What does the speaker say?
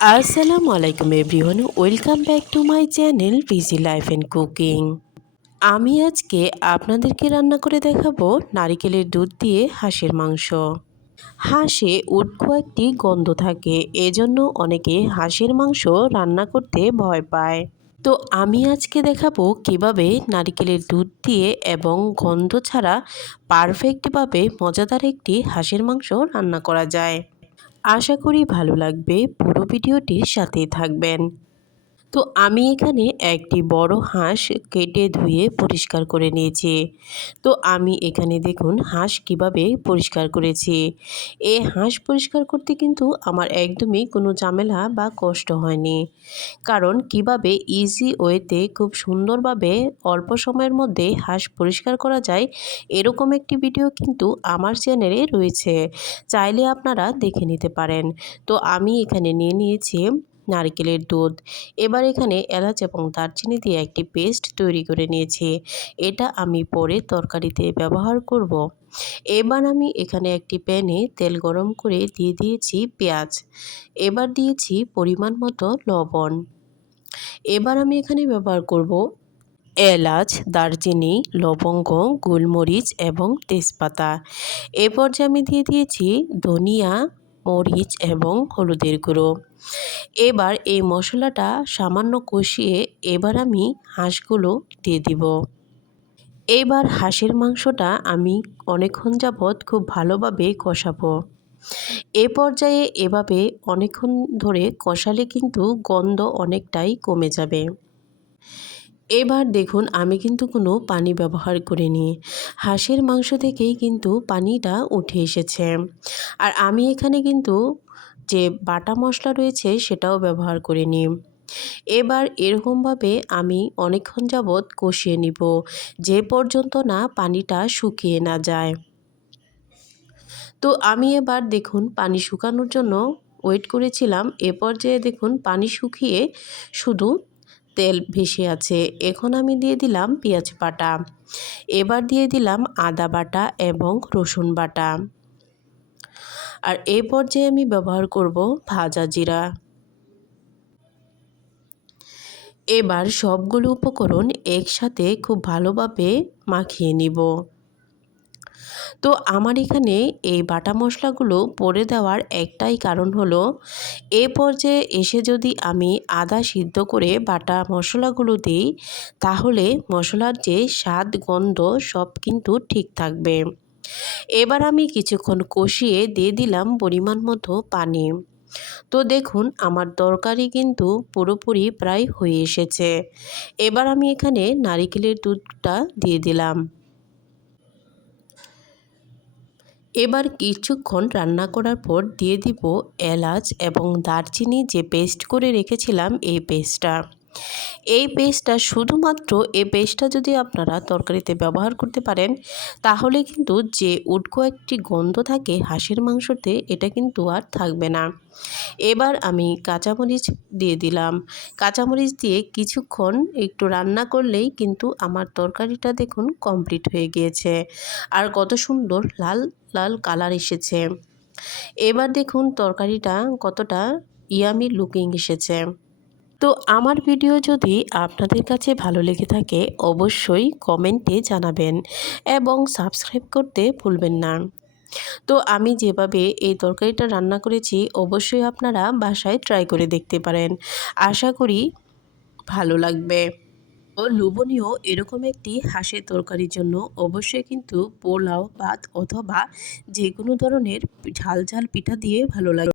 আসসালামু আলাইকুম everyone, welcome back to my channel busy life and cooking. আমি আজকে আপনাদেরকে রান্না করে দেখাবো নারিকেলের দুধ দিয়ে হাঁসের মাংস। হাঁসে উটকো একটি গন্ধ থাকে, এজন্য অনেকে হাঁসের মাংস রান্না করতে ভয় পায়। তো আমি আজকে দেখাবো কিভাবে নারিকেলের দুধ দিয়ে এবং গন্ধ ছাড়া পারফেক্টভাবে মজাদার একটি হাঁসের মাংস রান্না করা যায়। আশা করি ভালো লাগবে, পুরো ভিডিওটির সাথেই থাকবেন। তো আমি এখানে একটি বড় হাঁস কেটে ধুয়ে পরিষ্কার করে নিয়েছি। তো আমি এখানে দেখুন হাঁস কিভাবে পরিষ্কার করেছি। এই হাঁস পরিষ্কার করতে কিন্তু আমার একদমই কোনো ঝামেলা বা কষ্ট হয়নি, কারণ কিভাবে ইজি ওয়েতে খুব সুন্দরভাবে অল্প সময়ের মধ্যে হাঁস পরিষ্কার করা যায় এরকম একটি ভিডিও কিন্তু আমার চ্যানেলে রয়েছে, চাইলে আপনারা দেখে নিতে পারেন। তো আমি এখানে নিয়ে নিয়েছি নারকেলের দুধ। এবার এখানে এলাচ এবং দারচিনি দিয়ে একটি পেস্ট তৈরি করে নিয়েছি, এটা আমি পরে তরকারিতে ব্যবহার করব। এবার আমি এখানে একটি প্যানে তেল গরম করে দিয়ে দিয়েছি পেঁয়াজ। এবার দিয়েছি পরিমাণ মতো লবণ। এবার আমি এখানে ব্যবহার করব এলাচ, দারচিনি, লবঙ্গ, গোলমরিচ এবং তেজপাতা। এ পর্যায়ে আমি দিয়ে দিয়েছি ধনিয়া, মরিচ এবং হলুদের গুঁড়ো। এবার এই মশলাটা সামান্য কষিয়ে এবার আমি হাঁসগুলো দিয়ে দিব। এবার হাঁসের মাংসটা আমি অনেকক্ষণ যাবৎ খুব ভালোভাবে কষাবো। এ পর্যায়ে এভাবে অনেকক্ষণ ধরে কষালে কিন্তু গন্ধ অনেকটাই কমে যাবে। এবার দেখুন আমি কিন্তু কোনো পানি ব্যবহার করিনি, হাঁসের মাংস থেকেই কিন্তু পানিটা উঠে এসেছে। আর আমি এখানে কিন্তু যে বাটা মশলা রয়েছে সেটাও ব্যবহার করিনি। এবার এরকমভাবে আমি অনেকক্ষণ যাবৎ কষিয়ে নিব, যে পর্যন্ত না পানিটা শুকিয়ে না যায়। তো আমি এবার দেখুন পানি শুকানোর জন্য ওয়েট করেছিলাম। এ পর্যায়ে দেখুন পানি শুকিয়ে শুধু তেল ভেসে আছে। এখন আমি দিয়ে দিলাম পেঁয়াজ বাটা। এবার দিয়ে দিলাম আদা বাটা এবং রসুন বাটা। আর এই পর্যায়ে আমি ব্যবহার করব ভাজা জিরা। এবার সবগুলো উপকরণ একসাথে খুব ভালোভাবে মাখিয়ে নিব। তো আমার এখানে এই বাটা মশলাগুলো পরে দেওয়ার একটাই কারণ হলো, এ পর্যায়ে এসে যদি আমি আদা সিদ্ধ করে বাটা মশলাগুলো দিই তাহলে মশলার যে স্বাদ গন্ধ সব কিন্তু ঠিক থাকবে। এবার আমি কিছুক্ষণ কষিয়ে দিয়ে দিলাম পরিমাণ মতো পানি। তো দেখুন আমার তরকারি কিন্তু পুরোপুরি প্রায় হয়ে এসেছে। এবার আমি এখানে নারিকেলের দুধটা দিয়ে দিলাম। এবার কিছুক্ষণ রান্না করার পর দিয়ে দিব এলাচ এবং দারচিনি যে পেস্ট করে রেখেছিলাম এই পেস্টটা। এই পেস্টটা শুধুমাত্র এই পেস্টটা যদি আপনারা তরকারিতে ব্যবহার করতে পারেন তাহলে কিন্তু যে উটকো একটি গন্ধ থাকে হাঁসের মাংসতে এটা কিন্তু আর থাকবে না। এবার আমি কাঁচামরিচ দিয়ে দিলাম। কাঁচামরিচ দিয়ে কিছুক্ষণ একটু রান্না করলেই কিন্তু আমার তরকারিটা দেখুন কমপ্লিট হয়ে গিয়েছে। আর কত সুন্দর লাল লাল কালার এসেছে। এবার দেখুন তরকারিটা কতটা ইয়ামি লুকিং এসেছে। তো আমার ভিডিও যদি আপনাদের কাছে ভালো লেগে থাকে অবশ্যই কমেন্টে জানাবেন এবং সাবস্ক্রাইব করতে ভুলবেন না। তো আমি যেভাবে এই তরকারিটা রান্না করেছি অবশ্যই আপনারা বাসায় ট্রাই করে দেখতে পারেন, আশা করি ভালো লাগবে। ও লোভনীয় এরকম একটি হাঁসের তরকারির জন্য অবশ্যই কিন্তু পোলাও, ভাত অথবা যে কোনো ধরনের ঝাল ঝাল পিঠা দিয়ে ভালো লাগে।